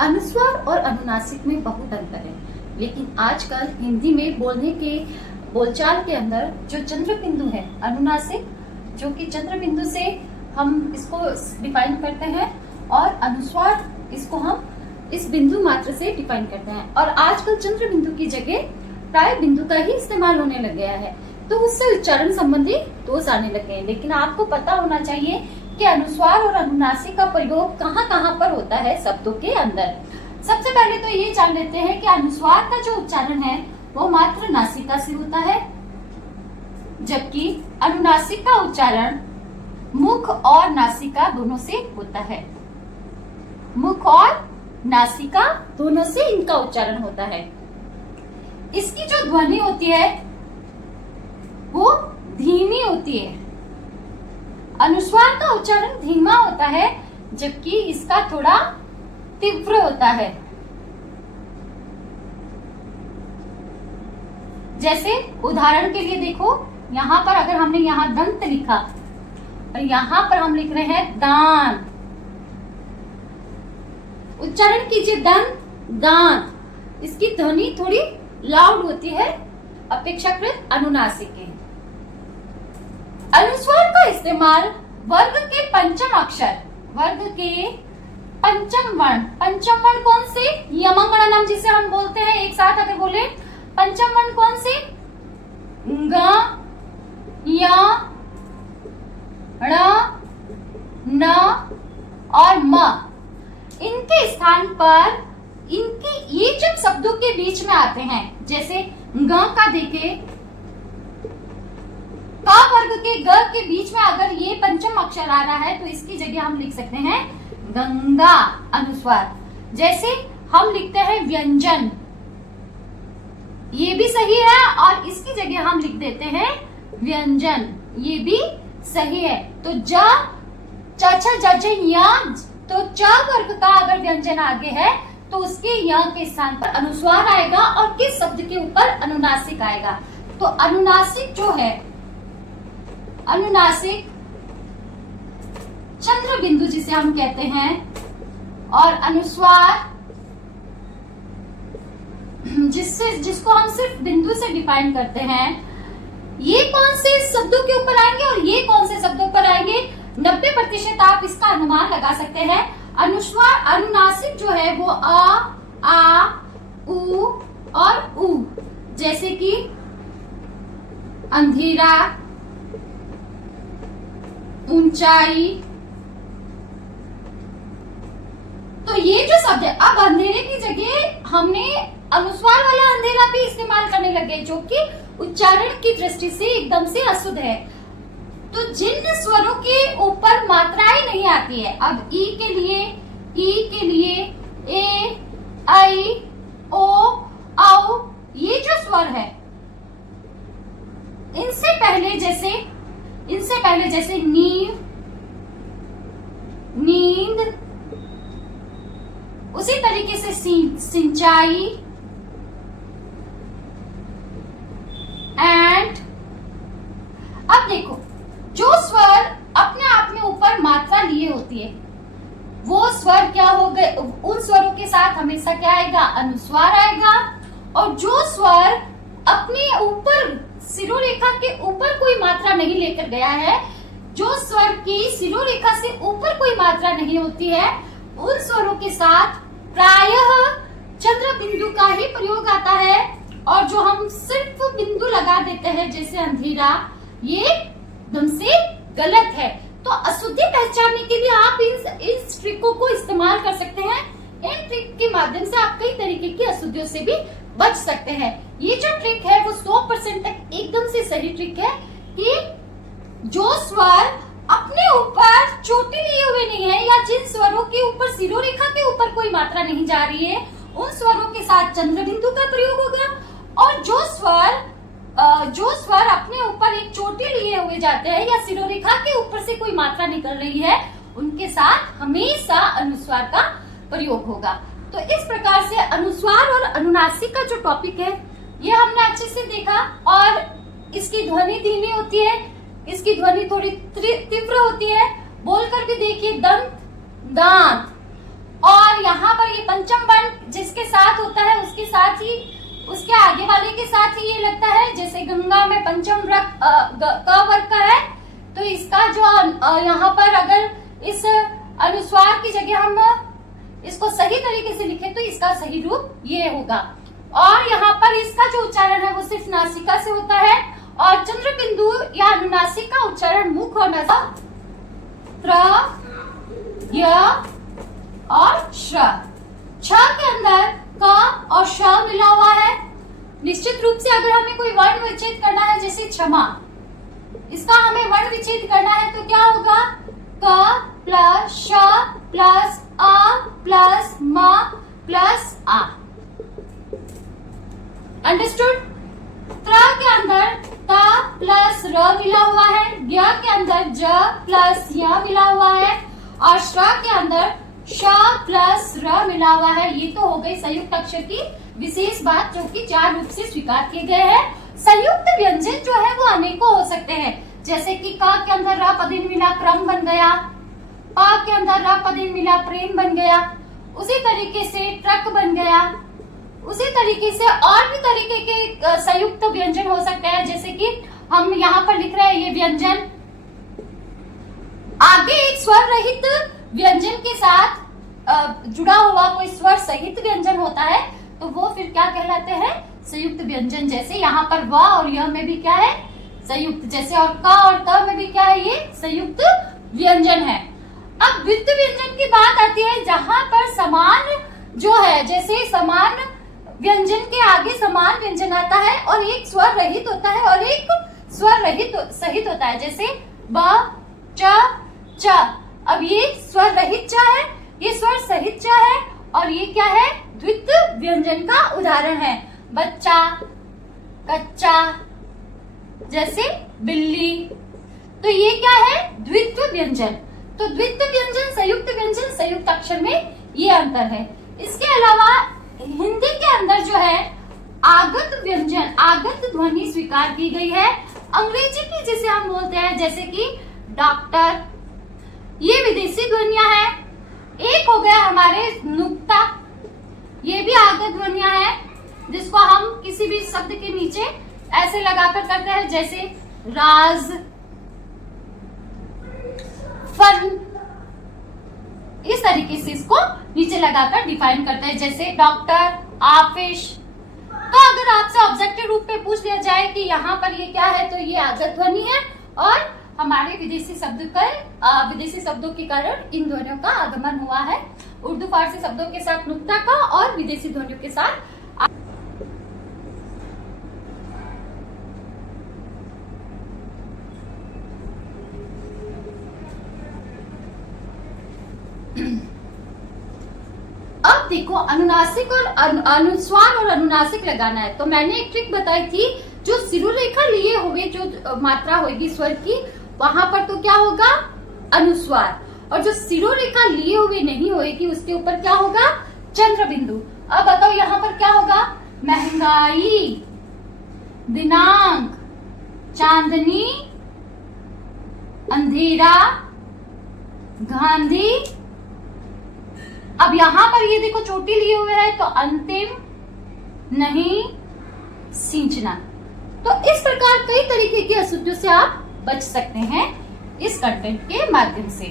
अनुस्वार और अनुनासिक में बहुत अंतर है, लेकिन आजकल हिंदी में बोलने के बोलचाल के अंदर जो चंद्र बिंदु है अनुनासिक, जो कि चंद्र बिंदु से हम इसको डिफाइन करते हैं, और अनुस्वार इसको हम इस बिंदु मात्र से डिफाइन करते हैं। और आजकल चंद्र बिंदु की जगह प्राय बिंदु का ही इस्तेमाल होने लग गया है, तो उससे उच्चारण संबंधी दोष आने लगे हैं। लेकिन आपको पता होना चाहिए कि अनुस्वार और अनुनासिक का प्रयोग कहाँ कहाँ पर होता है शब्दों के अंदर। सबसे पहले तो ये जान लेते हैं कि अनुस्वार का जो उच्चारण है वो मात्र नासिका से होता है, जबकि अनुनासिक का उच्चारण मुख और नासिका दोनों से होता है। मुख और नासिका दोनों से इनका उच्चारण होता है। इसकी जो ध्वनि होती है वो धीमी होती है। अनुस्वार का उच्चारण धीमा होता है, जबकि इसका थोड़ा तीव्र होता है। जैसे उदाहरण के लिए देखो, यहाँ पर अगर हमने यहाँ दंत लिखा और यहाँ पर हम लिख रहे हैं दांत, उच्चारण कीजिए दंत दांत। इसकी ध्वनि थोड़ी लाउड होती है अपेक्षाकृत अनुनासिक के। अनुस्वार का इस्तेमाल वर्ग के पंचम अक्षर, वर्ग के पंचम वर्ण कौन से? यमंगणनम जिसे हम बोलते हैं, एक साथ अगर बोले पंचम वर्ण कौन से? ग, य, ण, न और म। इनके स्थान पर इनके ये जब शब्दों के बीच में आते हैं, जैसे ग का देखे का वर्ग के ग के बीच में अगर ये पंचम अक्षर आ रहा है तो इसकी जगह हम लिख सकते हैं गंगा अनुस्वार। जैसे हम लिखते हैं व्यंजन, ये भी सही है, और इसकी जगह हम लिख देते हैं व्यंजन, ये भी सही है। तो ज च छ ज झ य, तो च वर्ग का अगर व्यंजन आगे है तो उसके य के स्थान पर अनुस्वार आएगा और किस शब्द के ऊपर? अनुनासिक आएगा। तो अनुनासिक जो है, अनुनासिक चंद्र बिंदु जिसे हम कहते हैं, और अनुस्वार जिसको हम सिर्फ बिंदु से डिफाइन करते हैं, ये कौन से शब्दों के ऊपर आएंगे और ये कौन से शब्दों पर आएंगे? 90% आप इसका अनुमान लगा सकते हैं। अनुस्वार अनुनासिक जो है वो आ, उ और उ, जैसे कि अंधेरा, ऊंचाई। तो ये जो शब्द है, अब अंधेरे की जगह हमने अनुस्वार वाला अंधेरा भी इस्तेमाल करने लगे, जो कि उच्चारण की दृष्टि से एकदम से अशुद्ध है। तो जिन स्वरों के ऊपर मात्राएं नहीं आती है, अब ई के लिए ए, आई, ओ, औ, ये जो स्वर है, इनसे पहले जैसे नींद, उसी तरीके से सिंचाई, एंड। अब देखो, जो स्वर अपने आप में ऊपर मात्रा लिए होती है वो स्वर क्या हो गए? उन स्वरों के साथ हमेशा क्या आएगा? अनुस्वार आएगा। और जो स्वर अपने ऊपर शिरोरेखा के ऊपर कोई मात्रा नहीं लेकर गया है, जो स्वर की शिरोरेखा से ऊपर कोई मात्रा नहीं होती है, उन स्वरों के साथ प्रायः चंद्र बिंदु का ही प्रयोग आता है। और जो हम सिर्फ बिंदु लगा देते हैं जैसे अंधेरा, ये एकदम से गलत है। तो अशुद्धि पहचानने के लिए आप इन ट्रिकों को इस्तेमाल कर सकते हैं। इन ट्रिक के माध्यम से आप कई तरीके की अशुद्धियों से भी बच सकते हैं। ये जो ट्रिक है वो 100% तक एकदम से सही ट्रिक है कि जो स्वर अपने ऊपर चोटी लिए हुए नहीं है, या जिन स्वरों के ऊपर शिरोरेखा के ऊपर कोई मात्रा नहीं जा रही है, उन स्वरों के साथ चंद्र बिंदु का प्रयोग होगा। और जो स्वर अपने ऊपर एक चोटी लिए हुए जाते हैं या शिरोरेखा के ऊपर से कोई मात्रा निकल रही है, उनके साथ हमेशा अनुस्वार का प्रयोग होगा। तो इस प्रकार से अनुस्वार और अनुनासिक का जो टॉपिक है ये हमने अच्छे से देखा। और इसकी ध्वनि धीमी होती है, इसकी ध्वनि थोड़ी तीव्र होती है। बोलकर भी देखिए दंत दांत, और यहाँ पर ये पंचम वर्ण जिसके साथ होता है उसके साथ ही, उसके आगे वाले के साथ ही ये लगता है। जैसे गंगा में पंचम क वर्ग का है, तो इसका जो यहाँ पर अगर इस अनुस्वार की जगह हम इसको सही तरीके से लिखे तो इसका सही रूप ये होगा। और यहाँ पर इसका जो उच्चारण है वो सिर्फ नासिका से होता है, और चंद्र बिंदु या अनुनासिक का उच्चारण मुख और नासा त्र य और श्र। छ के अंदर क और श मिला हुआ है। निश्चित रूप से अगर हमें कोई वर्ण विच्छेद करना है, जैसे क्षमा, इसका हमें वर्ण विच्छेद करना है तो क्या होगा, क प्लस श प्लस अ प्लस म प्लस आ। अंडरस्टूड? त्र के अंदर त प्लस र मिला हुआ है, य के अंदर ज प्लस य मिला हुआ है, और श्र के अंदर श प्लस र मिला हुआ है। ये तो हो गई संयुक्त अक्षर की विशेष बात, जो कि 4 रूप से स्वीकार किए गए हैं। संयुक्त व्यंजन जो है वो अनेकों हो सकते हैं, जैसे कि क के अंदर र पदिन मिला क्रम बन गया, प के अंदर र पदिन मिला प्रेम बन गया, उसी तरीके से ट्रक बन गया, उसी तरीके से और भी तरीके के संयुक्त व्यंजन हो सकते हैं। जैसे कि हम यहाँ पर लिख रहे हैं ये व्यंजन, आगे एक स्वर रहित व्यंजन के साथ जुड़ा हुआ कोई स्वर सहित व्यंजन होता है तो वो फिर क्या कहलाते हैं, संयुक्त व्यंजन। जैसे यहाँ पर व और य में भी क्या है, संयुक्त। जैसे और क और त में भी क्या है, ये संयुक्त व्यंजन है। अब द्वित्व व्यंजन की बात आती है, जहां पर समान जो है, जैसे समान व्यंजन के आगे समान व्यंजन आता है और एक स्वर रहित होता है और एक स्वर रहित सहित होता है। जैसे ब च च, अब ये स्वर रहित च है, ये स्वर सहित च है, और ये क्या है, द्वित्व व्यंजन का उदाहरण है। बच्चा, कच्चा, जैसे बिल्ली, तो ये क्या है, द्वित्व व्यंजन। तो द्वित्व व्यंजन, संयुक्त व्यंजन, संयुक्त अक्षर में ये अंतर है। इसके अलावा हिंदी के अंदर जो है आगत व्यंजन, आगत ध्वनि स्वीकार की गई है। अंग्रेजी की जिसे हम बोलते हैं, जैसे कि डॉक्टर, ये विदेशी ध्वनियां हैं। एक हो गया हमारे नुक्ता, ये भी आगत ध्वनियां हैं, जिसको हम किसी भी शब्द के नीचे ऐसे लगाकर करते हैं, जैसे राज, फन, इस तरीके से इसको नीचे लगाकर डिफाइन करते हैं। जैसे डॉक्टर, ऑफिस। तो अगर आपसे ऑब्जेक्टिव रूप में पूछ लिया जाए कि यहाँ पर ये क्या है, तो ये आगत ध्वनि है, और हमारे विदेशी शब्दों के कारण इन ध्वनियों का आगमन हुआ है। उर्दू फारसी शब्दों के साथ नुक्ता का और विदेशी ध्वनियों के साथ। अब देखो, अनुनासिक और अनुस्वार और अनुनासिक लगाना है, तो मैंने एक ट्रिक बताई थी, जो शिरोरेखा लिए हुए जो मात्रा होगी स्वर की, वहां पर तो क्या होगा, अनुस्वार, और जो शिरोरेखा लिए हुए नहीं होगी उसके ऊपर क्या होगा, चंद्र बिंदु। अब बताओ यहाँ पर क्या होगा, महंगाई, दिनांक, चांदनी, अंधेरा, गांधी। अब यहाँ पर ये देखो चोटी लिए हुए है, तो अंतिम, नहीं, सींचना। तो इस प्रकार कई तरीके की अशुद्धियों से आप बच सकते हैं इस कंटेंट के माध्यम से।